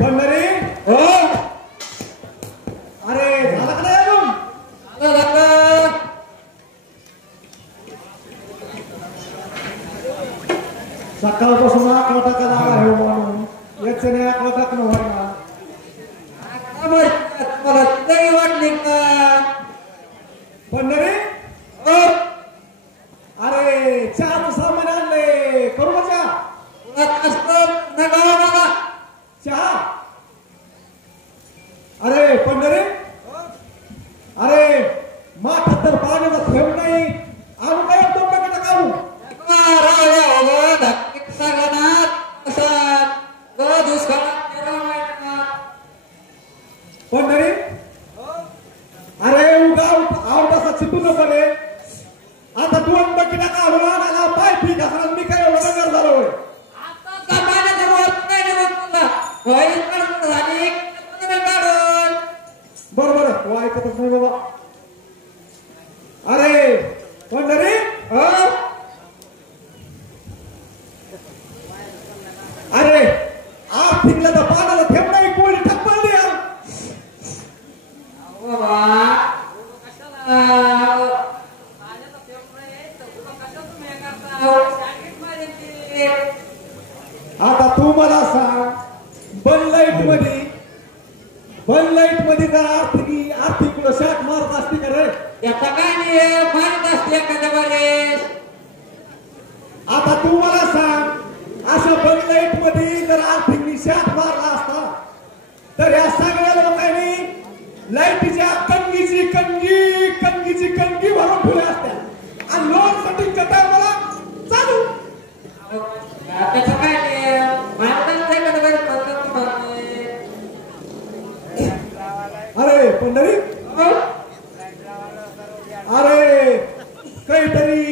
पंढरी हो अरे झाला का नाही अजून सकाळपासून आकडा टाकायला आला हे म्हणून याच नाही आकडा टाकणं व्हायला मला तरी वाटली का पंढरी हो अरे चहा सामान आणले करू का चहा अरे पंढरी अरे माठात तर पाण्याचा थेंब नाही आणू काय तो पॅकेट काढू पंढरी अरे उगा आवडासा चितू नको रे आता 2 बकेटा काढून आणायला पाय ठीक असणार मी काय एवढं नगर झालो होय बरोबर तू ऐकतच नाही बाबा अरे पंढरी अरे आर्थिकला तर पाण्याला थेंब नाही कोणी ठप्पल द्या आता तू मला सांग बन लाईट मध्ये जर आर्थिक शाक मारत असते का रे याचा काय नाही मारत असते एखाद्या वेळेस आता तू मला सांग अशा बन लाईट मध्ये जर आर्थिक शाक मारला असता तर या सगळ्या लोकांनी लाईटीच्या कणगीची कणगी भरून ठेवल्या असत्या आणि लोन सेटिंगच्या टायमाला चालू त्याचं काय नाही अरे पंढरी अरे काहीतरी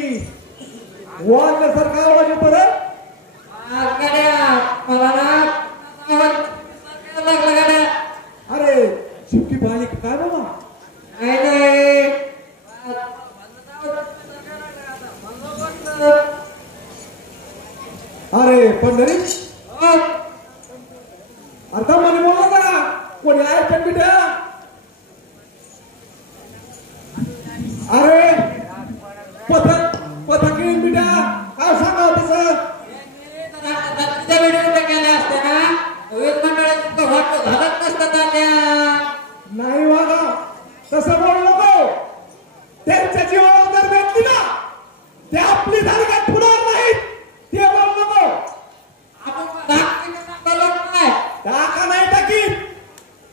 वाजल्यासारखा आवाज येतो रे अरे चिमकी पाहिली काय बाबा अरे पंढरी आता मला बोला का कोणी आहे पण बिठा अरे पथक येईल बिठा काय सांगा तसं केल्या असते ना मंडळात नसतात नाही वागा तसं बोलू नको त्यांच्या जीवावर जर भेटली ना ते आपली धारकात फुटणार नाहीत ते बोलू नको टाका नाही टाकीन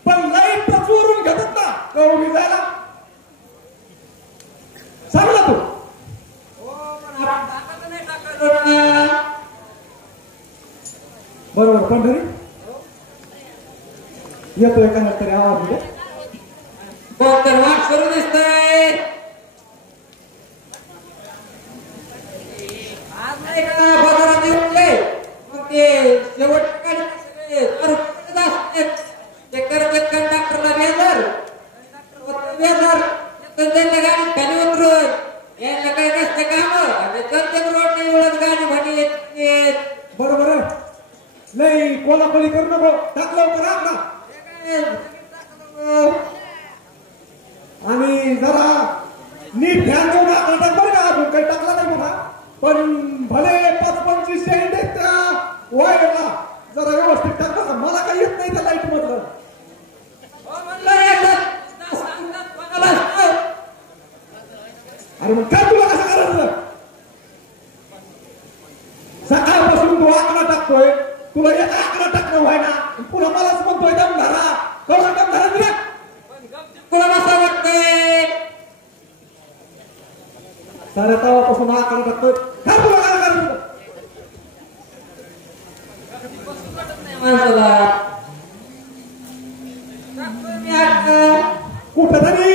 पण लाईट तर चोरून घेतात ना कवडी जायला सांगला तू बरोबर पंढरी येतो एखादा तरी आवाज वाट करून दिसतंय आज नाही का बाजारात येऊन मग ते शेवट डॉक्टरला बेजार गाडी खाली उतरून यायला काही नसते काम रोड नाही एवढंच गाडी भाडी येत बरोबर नाही कोलाकोली करू नको टाकलं होतं ना आणि जरा नीट ध्यान देऊन टाक बरं का अजून काही टाकला नाही मला पण भले 5-25 सेंट आहेत त्या वायरला जरा व्यवस्थित टाकला मला काही येत नाही त्या लाईट मधलं अरे मग काय तुला कसं करायचं सकाळपासून तू आकडा टाकतोय तुला एक आकडा टाकणं व्हायना पुन्हा मलाच म्हणतोय दम धरा कवडा दम धरा दिला तुला असं वाटतंय साऱ्या तवापासून आकडा टाकतोय काय तुला काय करायचं कुठं तरी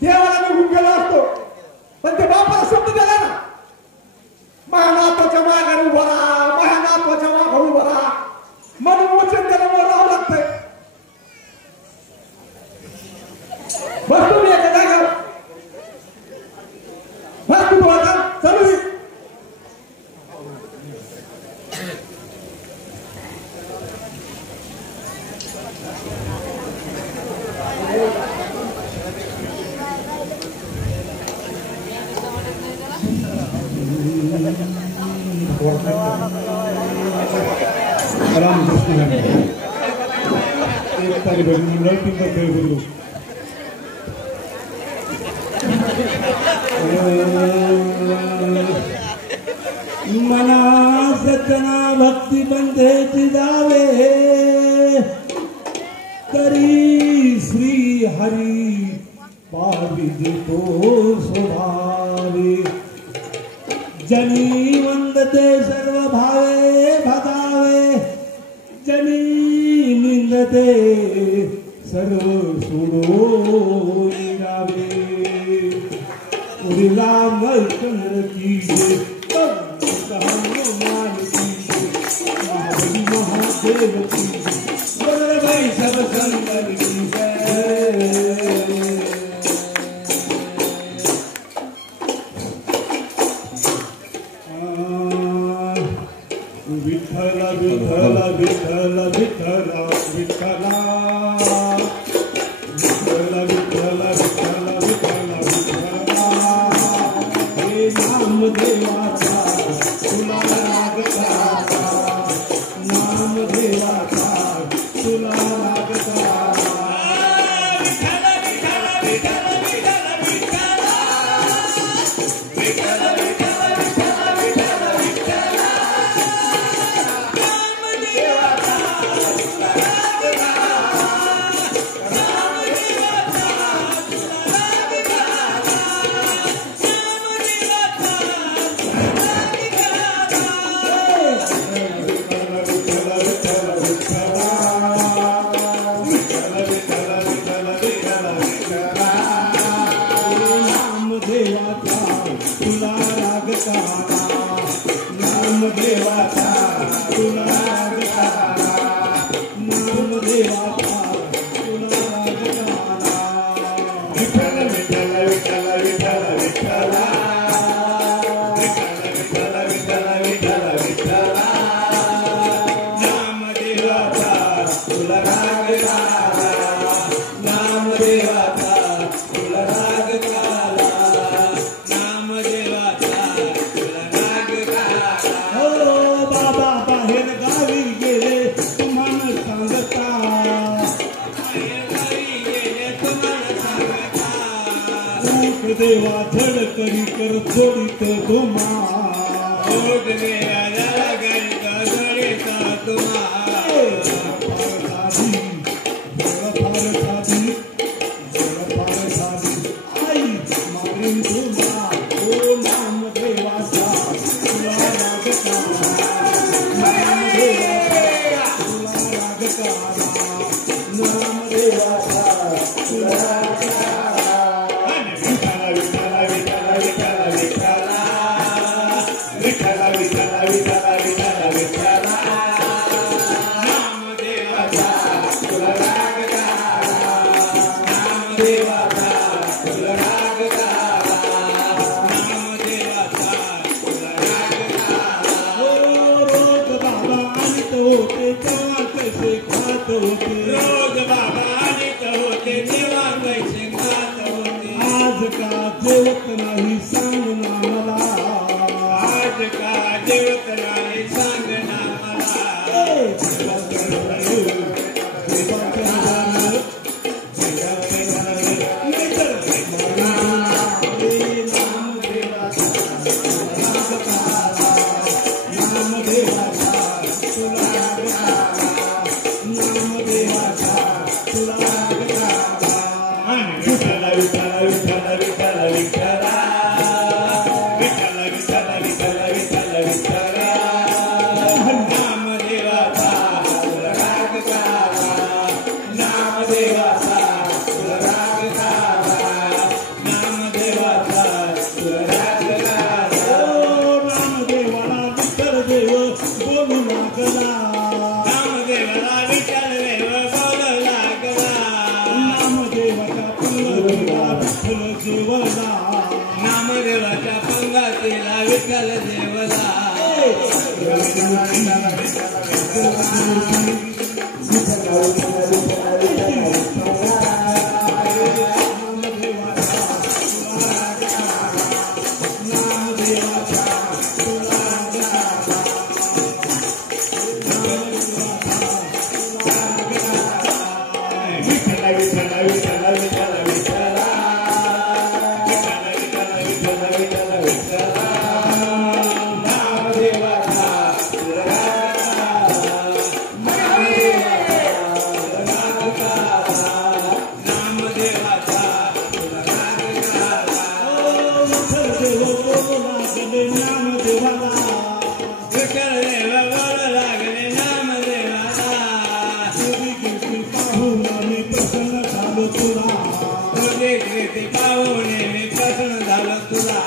देवाला निघून गेला असतो पण ते बापाला शब्द दिला ना महानाथाच्या माघारी उभा राहा महानाथाच्या माघारी उभा राहा म्हणून वचन त्याला राहावं लागतंय बस तुम्ही एका जागा बस तू आता चालू रामकृष्ण एक तारीख तीन खेळ बोललो मना सतना भक्ती बंधेची जावे तरी श्री हरी पाविजे तो स्वभावे जनी वंदते सर्व भावे भगावे जनी निंदते सर्व सोडो निरावे राम चंद्र की महादेव की भाई सब संगत की विठ्ठल विठ्ठल विठ्ठल विठ्ठल विठ्ठला नाम देवाचा तुला लागता नाम देवाचा तुला लागता देवा धड करी कर जोडित तुम्हा आई मारीन तुम्हा ओ नाम देवाचा तुला लागता नाम देवाचा तुला लागता नाम देवाचा तुला जेवत नाही सांगना मला आज का जेवत नाही सांगना नामदेवाच्या पंगातीला विठ्ठल देवला नामदेवाला विठ्ठल देव बोल लागले नामदेवाला तुझी कीर्ती पाहून मी प्रसन्न झालो तुला तुझी कीर्ती पाहून मी प्रसन्न झालो तुला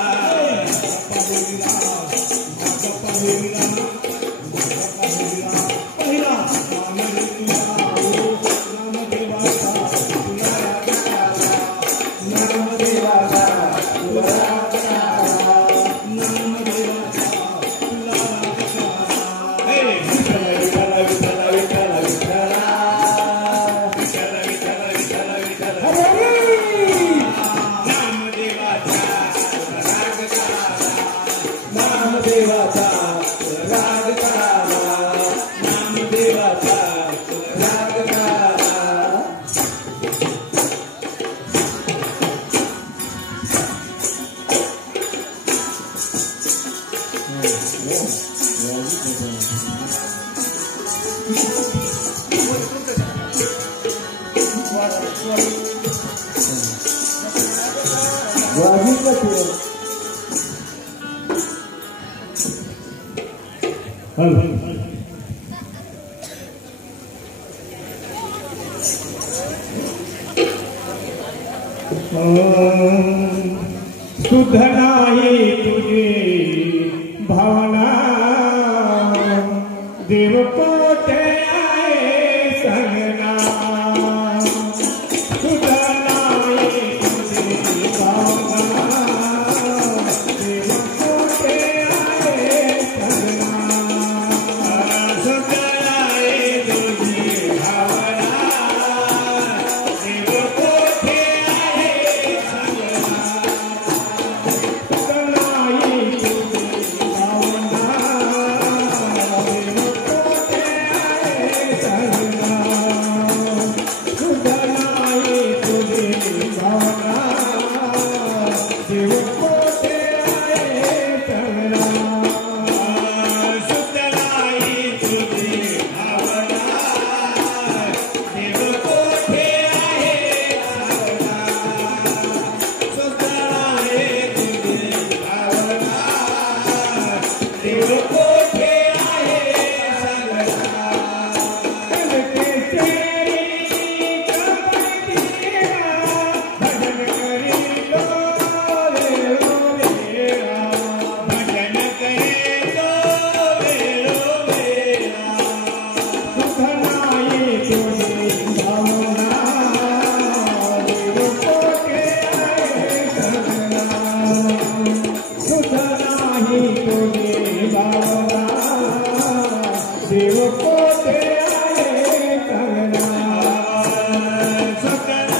पहिला पहिला शुद्ध नाही तुझी भावना देव कोठे आहे संगना शुद्ध नाही तुझी भावना देव कोठे आहे संगना शुद्ध नाही तुझी भावना देव कोठे आहे संगना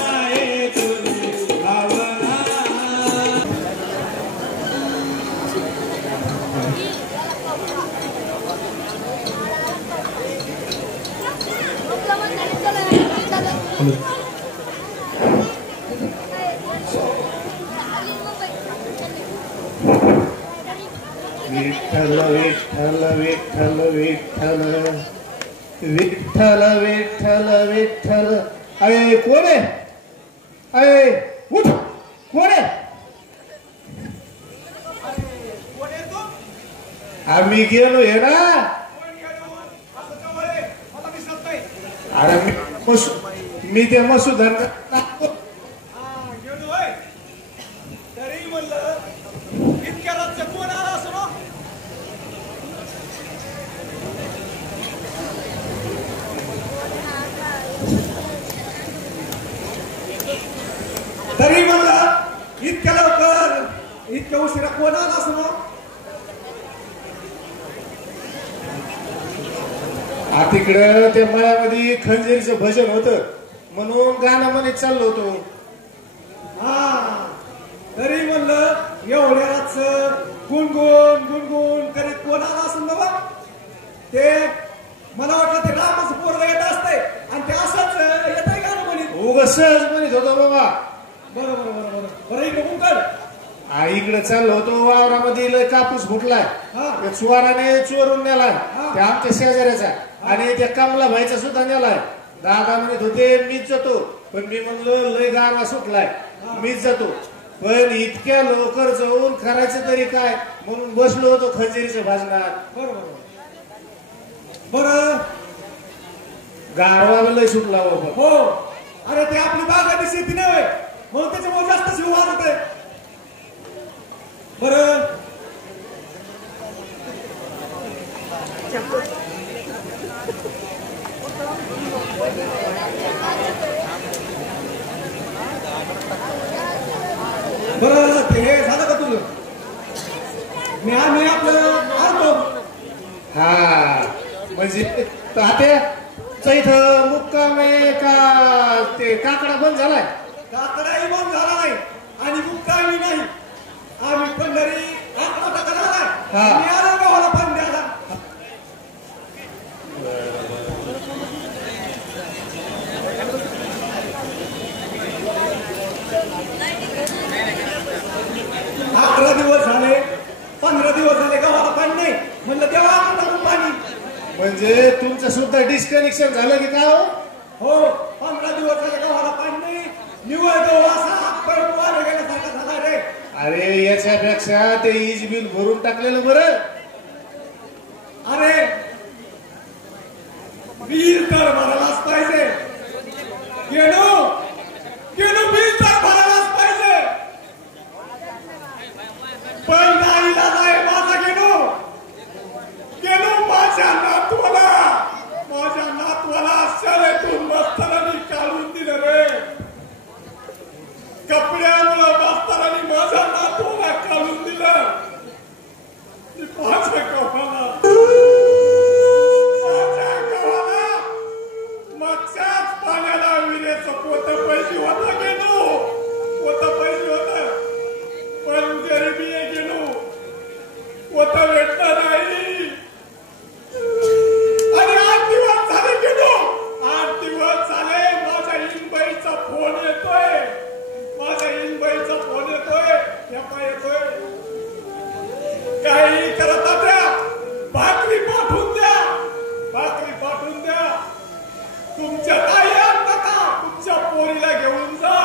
विठ्ठल विठ्ठल विठ्ठल विठ्ठल विठ्ठल विठ्ठल विठ्ठल अरे कोण आहे अरे उठ कोण आहे आम्ही गेलो हे ना अरे मी ते मसूदन तरी म्हणलं इतक्या रातचं कोण आला असं ना तरी म्हणलं इतक्या लवकर इतक्या उशिरा कोण आला असं ना तिकडं त्या मळ्यामध्ये खंजेरीचं भजन होतं म्हणून गाणं म्हणत चाललो होतो तरी म्हणलं एवढ्या रातचं गुणगुण गुणगुण करीत कोण आला असं ना बघ ते मला वाटलं ते रामाचं पोरग येत असतंय आणि ते असंच येतंय गाणं म्हणत उग सहज म्हणत होतो बाबा बरं बरं बरं बरं बरं इकडे गुंकड इकडे चाललो होतो वावरामध्ये लय कापूस फुटलाय त्या चोराने चोरून नेलाय त्या आमच्या शेजाऱ्याचा आणि त्या कमला भाईचा सुद्धा नेलाय दादा म्हणत होते मीच जातो पण मी म्हणलो लय गारवा सुटलाय मीच जातो पण इतक्या लवकर जाऊन करायचं तरी काय म्हणून बसलो होतो खंजिरीच्या भाजनात. बरोबर बरं गारवा लय सुटला बाबा. हो. अरे ते आपली बागाची शेती नव्हे म्हणून त्याच्यामुळे जास्त शिव वाजत आहे. बरं बरं ते हे झालं का तुझं? मी आपलं आणतो. हा म्हणजे तात्या इथं मुक्काम आहे का ते काकडा बंद झालाय? काकडाही बंद झाला नाही आणि मुक्कामी नाही. आम्ही पंढरी आकडा टाकला हा. नाही. मी आलो गावाला पण द्यायला. अकरा दिवस झाले 15 दिवस झाले गावाला पाणी नाही. म्हणलं तेव्हा आपण टाकून पाणी. म्हणजे तुमचं सुद्धा डिस्कनेक्शन झालं की काय हो? हो 15 दिवस झाले गावाला पाणी नाही. निवळ गहू असा पडवायला गेल्यासारखा झाला रे. अरे याच्यापेक्षा ते वीज बिल भरून टाकलेलं बरं. अरे बिल तर भरायलाच पाहिजे. गेलो बिल तर भरायलाच पाहिजे. पण नाईला नाही माझा गेलो माझ्या नातवाला शाळेतून मास्तरांनी काढून दिलं रे. कपड्यामुळं मास्तरांनी माझ्या नातवाला काढून दिलं. माझ्या गावाला मागच्याच पाण्याला विहिरीचं पोतं पैसे होता गेलो. पोतं पैसे होत पण गरिबी गेलो. पोतं भेटलं नाही. आणि 8 दिवस झाले गेलो. 8 दिवस झाले माझ्या इनबाईचा फोन येतोय. ठेपा येतोय. काही करत द्या. भाकरी पाठवून द्या. तुमच्या काही आणत का तुमच्या पोरीला घेऊन जा.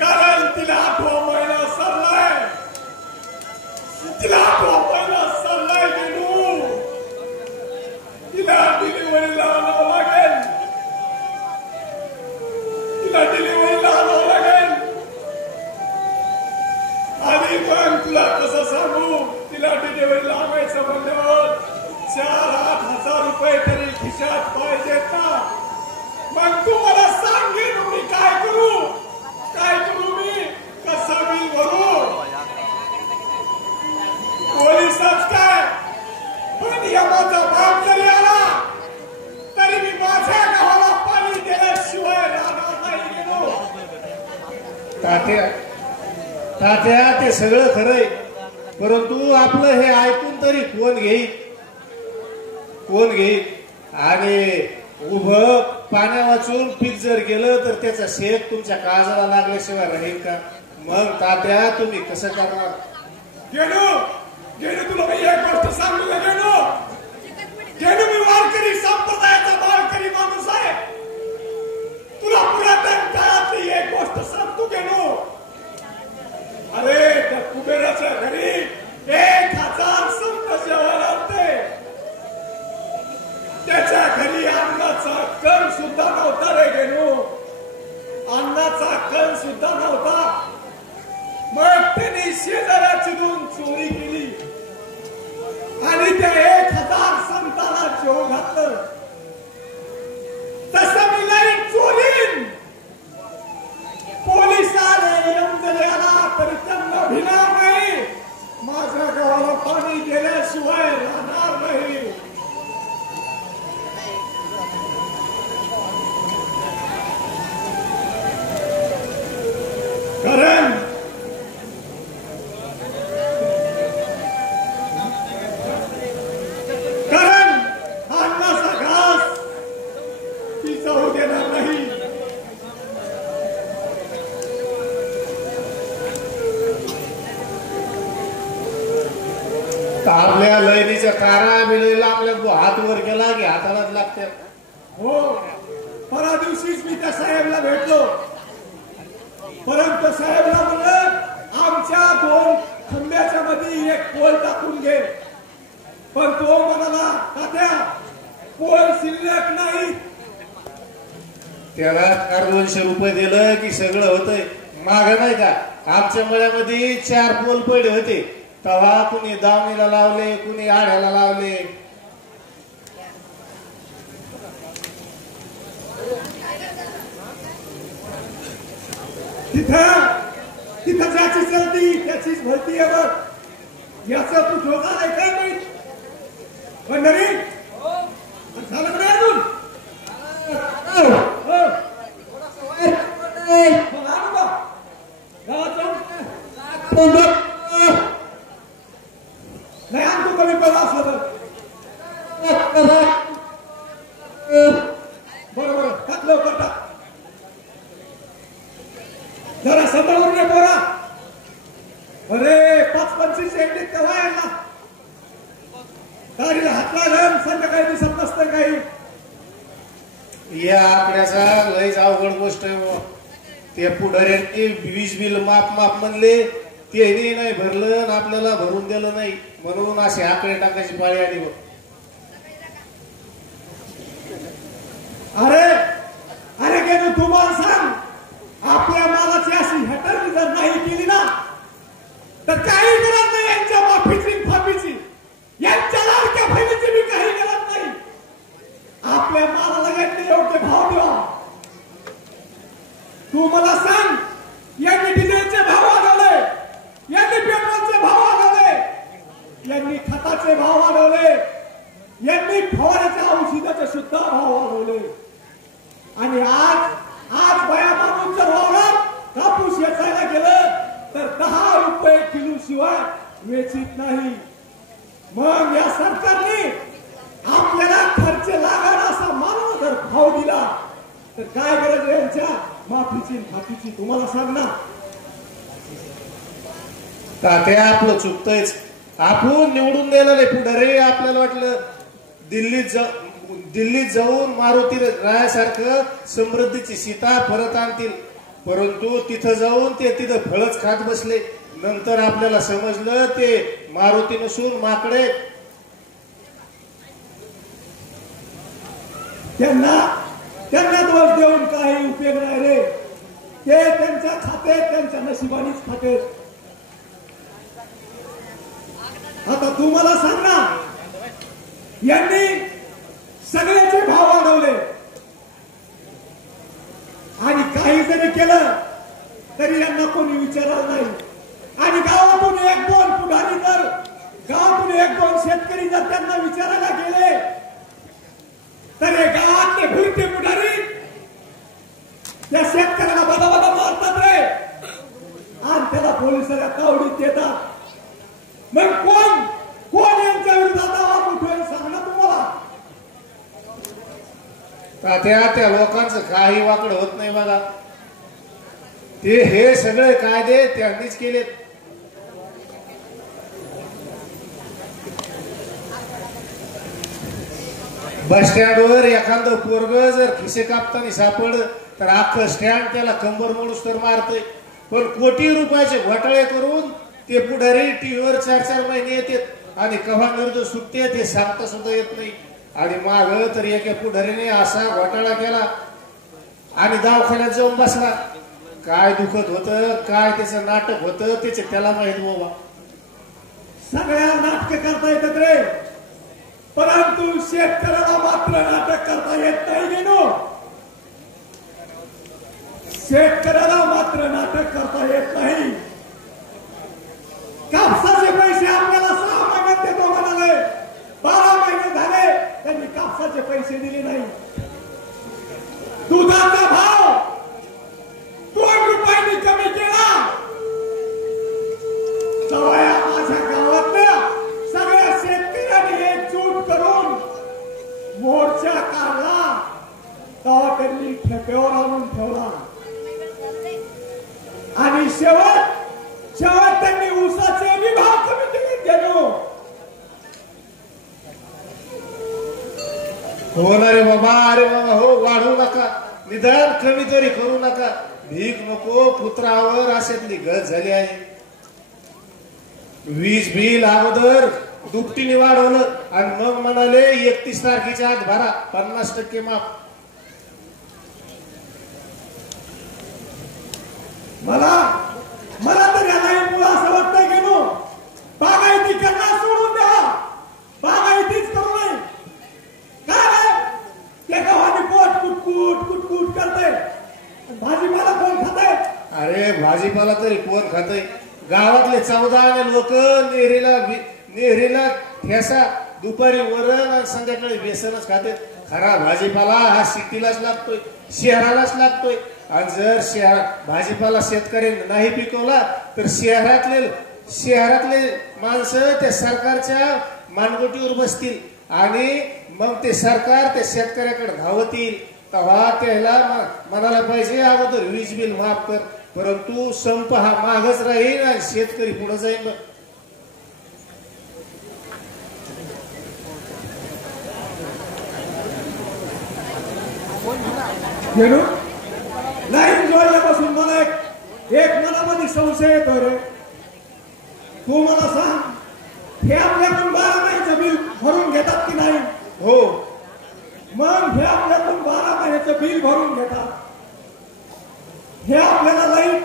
कारण तिला 8वा महिना सरलाय. गेलो. तिला डिलिव्हरीला आणावं लागेल. आणि मग तुला कसं सांगू. तिला डिलिव्हरीला आणायचं म्हणल्यावर 4-8 हजार रुपये तरी खिशात पाहिजेत ना. मग तू मला सांगेन मी काय करू मी कसं बिल भरू. पोलिसच काय पण यमाचा बाप जरी आला तरी मी माझ्या गावाला पाणी देण्याशिवाय राहणार नाही. गेलो तात्या ते सगळं खरंय परंतु आपलं हे ऐकून तरी कोण घेईल आणि उभं पाण्या वाचून पीक जर गेलं तर त्याचा शेत तुमच्या काळजाला लागल्याशिवाय राहील का? मग तात्या तुम्ही कसं करणार? गेलो तुला मी एक गोष्ट सांगू गेलो मी वारकरी संप्रदायाचा वारकरी माणूस आहे. तुला पुरातन काळातली एक गोष्ट सांगतो गेलो. अरे त्या कुबेराच्या घरी 1000 संत जेवायला आणते. त्याच्या घरी अन्नाचा कण सुद्धा नव्हता रे गेलो. अन्नाचा कण सुद्धा नव्हता. मग त्यांनी शेजाऱ्याची दोन चोरी केली आणि त्या 1000 संतांना जेव घातलं. तसं मी नाही चोरीन. पोलिसाने आला तरी त्यांना भिणार नाही. माझ्या गावाला पाणी गेल्याशिवाय राहणार नाही. कारण अन्नाचा घास ती जाऊ देणार नाही. आपल्या लयनीच्या तारा बिळीला आपल्या हात वर केला की हातालाच लागते. हो परवा दिवशीच मी त्या साहेबला भेटलो. परंतु साहेबला म्हणलं आमच्या 2 खंब्याच्या मध्ये एक पोल टाकून घे. पण तो म्हणाला तात्या पोल शिल्लक नाही. त्याला 200 रुपये दिलं की सगळं होतंय. माग नाही का आमच्या मळ्यामध्ये 4 पोल पडले होते. तेव्हा कुणी दावणीला लावले, कुणी आढ्याला लावले. तिथं ज्याची चलती त्याचीच भरती आहे बघ. याचं तू ठोका नाही काय नाही. पंढरी झालं का नाही अजून? नाही आणतो कमी पडला असलं तर बरोबर टाक लवकर टाक. जरा समोरून ये पोरा. अरे 5-25 एंडी केव्हा यायला गाडीला हात लागेल. संध्याकाळी दिसत नसतं काही. या आकड्याचा लयच अवघड गोष्ट आहे बुवा. ते पुढाऱ्यांनी वीज बिल माप म्हणले ते नाही भरलं आणि आपल्याला भरून दिलं नाही म्हणून असे आकडे टाकायची पाळी आली बघ. अरे अरे गेलो तुम्हाला सांग आपल्या मालाची अशी हटरली जर नाही केली ना तर काही गरज नाही यांच्या माफीची फाफीची. यांच्या लाडक्या बहिणीची मी काही गरज नाही. आपल्या मालाला यांनी योग्य भाव द्यावा. तू मला सांग यांनी डिझेलचे भाव वाढवले, यांनी पेट्रोलचे भाव वाढवले, यांनी खताचे भाव वाढवले, यांनी फवाऱ्याच्या औषधाचे सुद्धा भाव वाढवले. आणि आज बया माणूस जर वावरात कापूस वेचायला गेलं तर 10 रुपये किलो शिवाय वेचित नाही. मग या सरकारने आपल्याला खर्च लागणार असा मानव जर भाव दिला तर काय गरज आहे यांच्या माफीची फाफीची. तुम्हाला सांग ना. ते आपलं चुकतंयच. आपण निवडून दिलेले पुढारी आपल्याला वाटलं दिल्लीत जाऊन मारुती रायासारखं समृद्धीची सीता परत आणतील. परंतु तिथं जाऊन ते तिथं फळच खात बसले. नंतर आपल्याला समजलं ते मारुती नसून माकडे. त्यांना दोष देऊन काही उपयोग नाही रे. ते त्यांच्या खाते त्यांच्या नशिबानीच खाते. आता तू मला सांग ना यांनी सगळ्याचे भाव वाढवले आणि काही जरी केलं तरी यांना कोणी विचारलं नाही. आणि गावातून 1-2 पुढारी जर गावातून 1-2 शेतकरी जर त्यांना विचारायला गेले तर हे गावातले भुलते पुढारी त्या शेतकऱ्याला बदा मारतात रे आणि त्याला पोलिसाला तावडीत देतात. मग कोण यांच्या विरोधात आवाज उठवेल सांग ना तुम्हाला. त्या लोकांचं काही वाकड होत नाही बघा. ते हे सगळे कायदे त्यांनीच केलेत. बस स्टँडवर एखादं पोरग जर खिसे कापताना सापडलं तर अख्खं स्टँड त्याला कंबर मोडूस तर मारतय. पण कोटी रुपयाचे घोटाळे करून ते पुढारी टीव्हीवर 4-4 महिने येतात आणि कव्हा निर्दोष सुटते ते सांगता सुद्धा येत नाही. आणि माग तर एका पुढारीने असा घोटाळा केला आणि दवाखान्यात जाऊन बसला. काय दुखत होतं, काय त्याचं नाटक होतं त्याचे त्याला माहित बाबा. सगळ्या नाटक करता येतात रे परंतु शेतकऱ्याला मात्र नाटक करता येत नाही. गेलो शेतकऱ्याला मात्र नाटक करता येत नाही. कापसाचे पैसे आपल्याला 6 महिन्यात देतो म्हणाले. 12 महिने झाले त्यांनी कापसाचे पैसे दिले नाही. दुधाचा भाव 2 रुपयांनी कमी केला. सवया माझ्या गावातल्या सगळ्या शेतकऱ्यांनी एकजूट करून मोर्चा काढला. तेव्हा त्यांनी ठेप्यावर आणून ठेवला आणि शेवट त्यांनी ऊसाचे बी भाव कमी केले. गेलो हो ना रे बाबा. अरे बाबा हो वाढवू नका, निदान कमी तरी करू नका. भीक नको पुत्रावर अशातली गत झाली आहे. वीज बिल अगोदर दुपटीने वाढवलं आणि मग म्हणाले 31 तारखेच्या आत भरा 50% माफ. मला तर या लाईनमुळे असं वाटतंय की नो बागायती करणं सोडून द्या. बागायतीच करू नये. काय त्या गावाने पोट कुटकुट कुटकुट करते. भाजीपाला कोण खाते? अरे भाजीपाला तरी कोण खातय? गावातले 14 लोक नेहरीला ठेसा दुपारी वरण आणि संध्याकाळी बेसनच खाते. खरा भाजीपाला हा सिटीलाच लागतोय, शहरालाच लागतोय. आणि जर भाजीपाला शेतकऱ्यांनी नाही पिकवला तर शहरातले माणसं त्या सरकारच्या मानगोटीवर बसतील आणि मग ते सरकार त्या शेतकऱ्याकडे धावतील. तेव्हा त्याला म्हणायला पाहिजे अगोदर वीज बिल माफ कर. परंतु संप हा मागच राहील आणि शेतकरी पुढे जाईल. लाईन जोडल्यापासून मला एक मनामध्ये संशय येतो रे. तू मला सांग हे आपल्याकडून 12 महिन्याचं बिल भरून घेतात की नाही? हो. मग हे आपल्याकडून 12 महिन्याचं बिल भरून घेतात. हे आपल्याला लाईट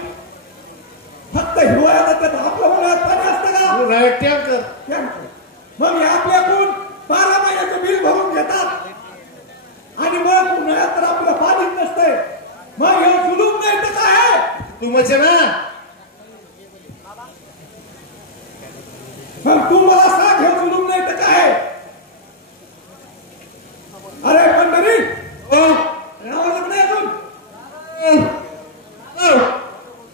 फक्त हिवाळ्यात त्यात आपलं उन्हाळ्यात पाणी असतं का? उन्हाळ्यात टँकर. मग हे आपल्याकडून 12 महिन्याचं बिल भरून घेतात आणि मग उन्हाळ्यात तर आपलं पाणीच नसतंय. मग हे जुलूम नाही तर काय? तू म्हणजे ना मग तू मला सांग हे जुलूम नाही तर काय? अरे पंढरी रावलं नाही अजून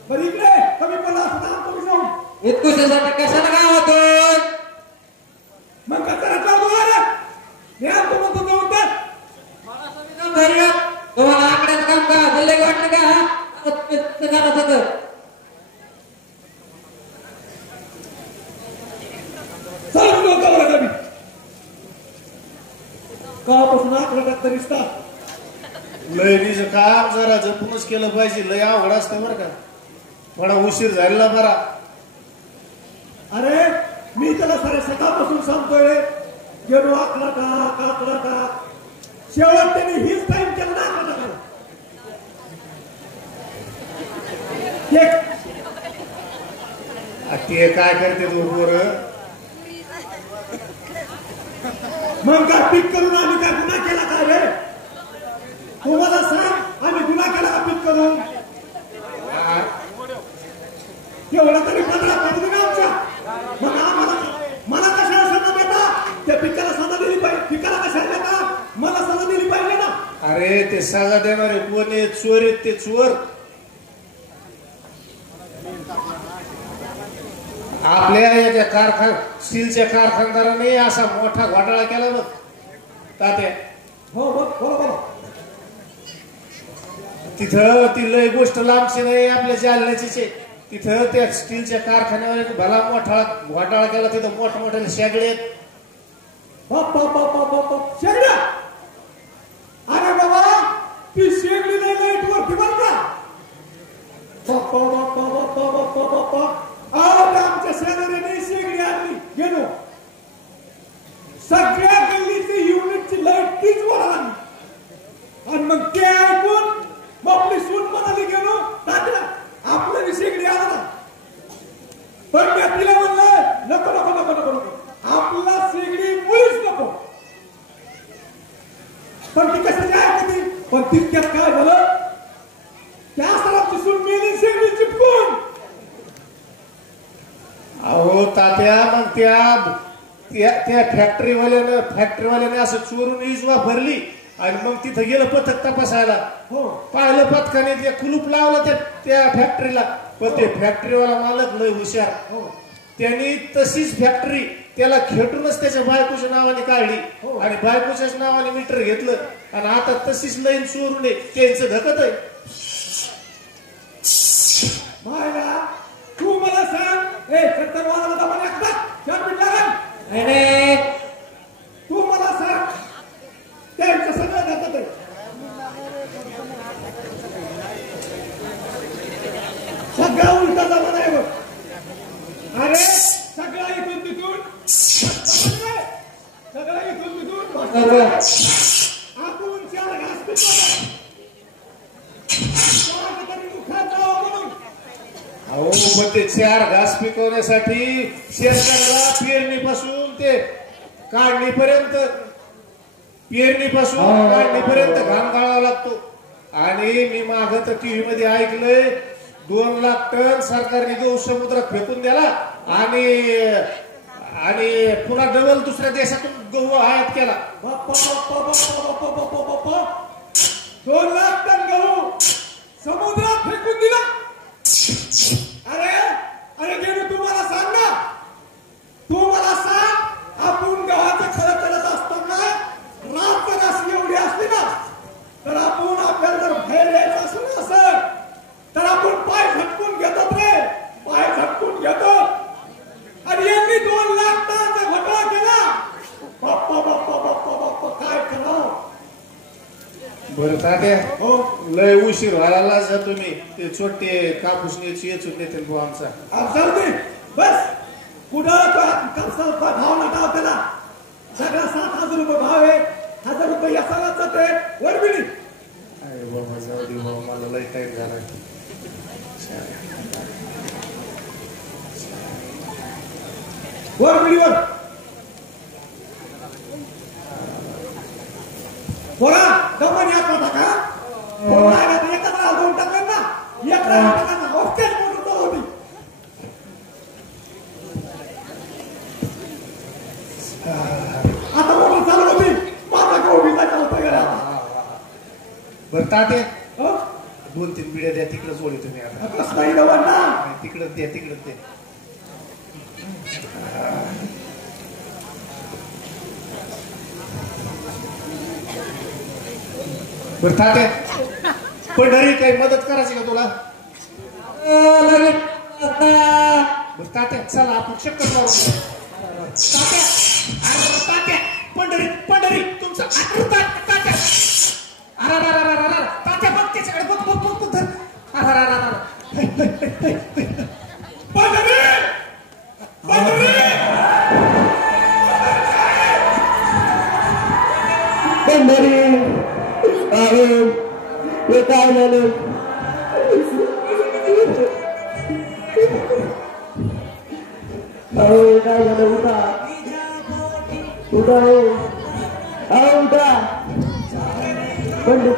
बरं इकडे कमी पडला असता तुम्ही जाऊन इतकुशासाठी कशाला गावातून मग कचरा चालू आहे. म्हणतो जाऊन द्या. तुम्हाला आकड्यात काम का बोलले वाटलं का? चालू नव्हता कमी कापासून आकड्यात तरी लयनीचं काम जरा जपूनच केलं पाहिजे. लय अवघड असतं बरं का. थोडा उशीर झालेला बरा. अरे मी त्याला सारे सकाळपासून सांगतोय गेलो आकडा टाक. शेवट त्यांनी हीच टाइम केला ना आकडा टाकायला. ते काय करते बरोबर. मग काय पीक करून आम्ही काय गुन्हा केला काय रे? तुम्हाला सांग आम्ही गुन्हा केला का पीक करून? एवढा तरी 15 पडली ना आमच्या. मग मला कशाला सजा देता? त्या पिकाला सजा दिली पाहिजे. पिकाला कशाला देता? मला सजा दिली पाहिजे ना. अरे ते सजा देणारे कोण आहेत? चोर आहेत ते चोर. आपल्या याच्या स्टीलच्या कारखानदाराने असा मोठा घोटाळा केला बघ तात्या. हो बोला. तिथं ती लय गोष्ट लांबची नाही आपल्या जालन्याची. तिथं त्या स्टीलच्या कारखान्यावर भला मोठा घोटाळा केला. तिथं मोठमोठे शेगडे आहेत. शेगड्या? अरे बाबा ती शेगडी नाही लाईट वरती बर का? आमच्या शेजाऱ्याने शेगडी आणली गेलो. सगळ्या गल्लीची युनिटची लाईट तीच वर आली. आणि मग ते ऐकून मग आपली सून म्हणाली गेलो दादा आपल्याला शेगडी आला ना. पण मी तिला म्हणलं नको आपला शेगडी मुळीच नको. पण ती कशाची ऐकते? पण तितक्यात काय झालं त्या सरांची सून मेली शेगडी चिपकून. अहो तात्या मग त्या फॅक्टरीवाल्याने असं चोरून वीज वापरली आणि मग तिथं गेलं पथक तपासायला. हो पाहिलं पथकाने ते कुलूप लावलं त्या फॅक्टरीला. पण ते फॅक्टरीवाला मालक लय हुशार. त्यांनी तशीच फॅक्टरी त्याला खेटूनच त्याच्या बायकोच्या नावाने काढली आणि बायकोच्याच नावाने मीटर घेतलं आणि आता तशीच लाईन चोरून त्यांचं धकत आहे. तू मला सांग तू मला सांग त्यांचं सगळं धकत आहे. बरोबर आपण चार घास पिकवले. तरी मुखात जावं म्हणून. अहो पण ते 4 घास पिकवण्यासाठी शेतकऱ्याला पेरणीपासून ते काढणीपर्यंत काढणीपर्यंत घाम गाळावा लागतो. आणि मी माग तर टीव्ही मध्ये ऐकलंय 2 लाख टन सरकारने गहू समुद्रात फेकून द्याला आणि पुन्हा डबल दुसऱ्या देशातून गहू आयात केला. बाप्पा 2 लाख टन गहू समुद्रात फेकून दिला. अरे गेलो तुम्हाला सांग ना, तू मला सांग, आपण गव्हाचं खरं करत असताना रात्र अशी एवढी असली ना, तर आपण आपल्याला जर बाहेर यायचं असेल तर आपण पाय झटकून घेतो रे, पाय झटकून घेतो. आणि यांनी 2 लाख टनाचा घोटाळा केला. बाप्पा काय करावं. बरं तात्या हो लय उशीर व्हायला जा तुम्ही ते छोटे कापूस येचून देतील भाऊ आमचा. जाऊ दे बस. कुठं भाव नटाव त्याला. सगळा 7,000 रुपये भाव आहे. 1,000 रुपये या सगळ्याचा ते वरबिडी. अरे बाबा जाऊ दे भाऊ, मला लय टाईम झाला. वरबिडीवर पोरा दमन यात होता का. एकत्र 2 टाकलं ना, 1 टाकायचा हॉस्टेल मोटर होती. आता मोटर चालू होती. माझा गोबीचा चालता गेला. बरं तात्या हो 2-3 बिड्या द्या तिकडे जोडी तुम्ही आता. कसं नाही ना वाटणार. तिकडच द्या. बरं तात्या पंढरी काही मदत करायची का तुला. बरं तात्या चला आपण चक्कर मारू. तात्या पंढरी तुमचा तात्या तात्या बघ त्याच्याकडे बघ धर. हे काय झालं. काय झालं. उठा उठा उठा पंडित.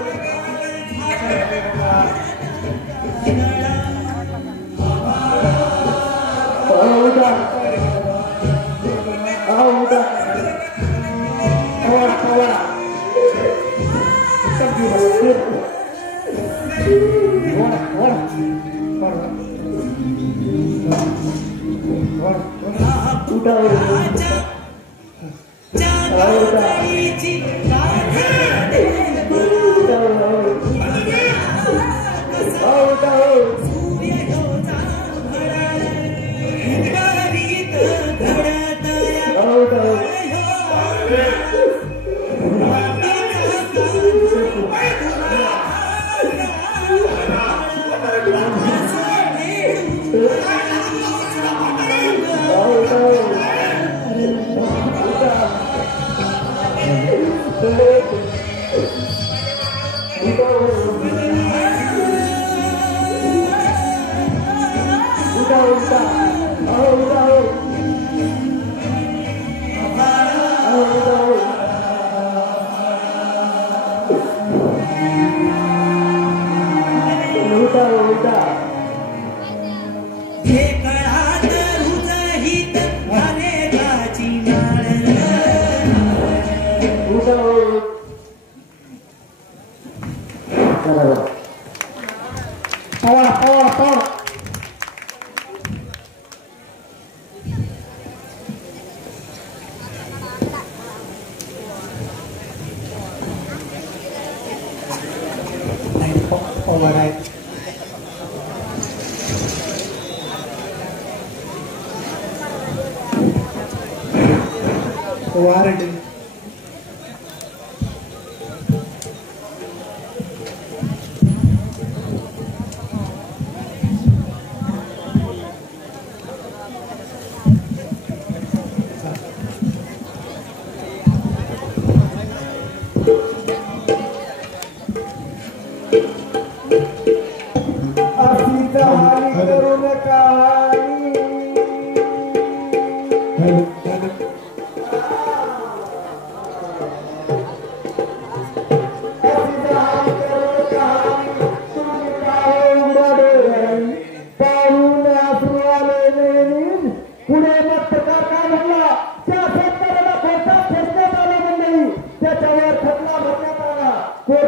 वारंटी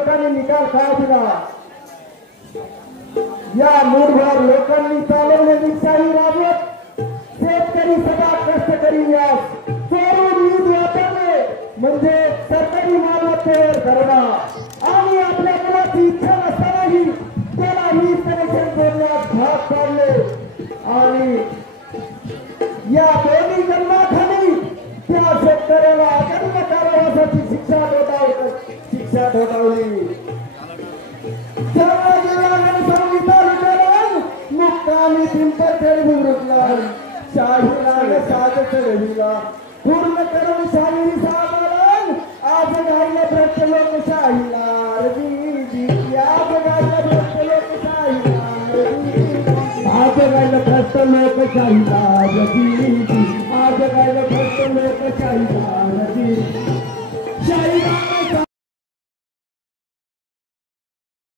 लोकांनी निकाल काय दिला? या मूठभर लोकांनी चालवलेली शाही राजवट शेतकरी सदा कष्टकरी व्यास चोरून वीज वापरणे म्हणजे सरकारी मालमत्तेवर धरणा आणि आपल्या मुलाची इच्छा नसतानाही त्यालाही कनेक्शन जोडण्यास भाग पाडले आणि या दोन्ही जन्माखाली त्या शेतकऱ्याला अजन्म कारावासाची शिक्षा ठोठावली. मुक्कामी पिंपळ मुरुकला शाहीराने साज चढविला पूर्ण करून शाहिरी साधारण आज गायला भ्रष्ट लोकशाहीला आज गायला भ्रष्ट लोकशाहीला आज गायला भ्रष्ट लोकशाहीला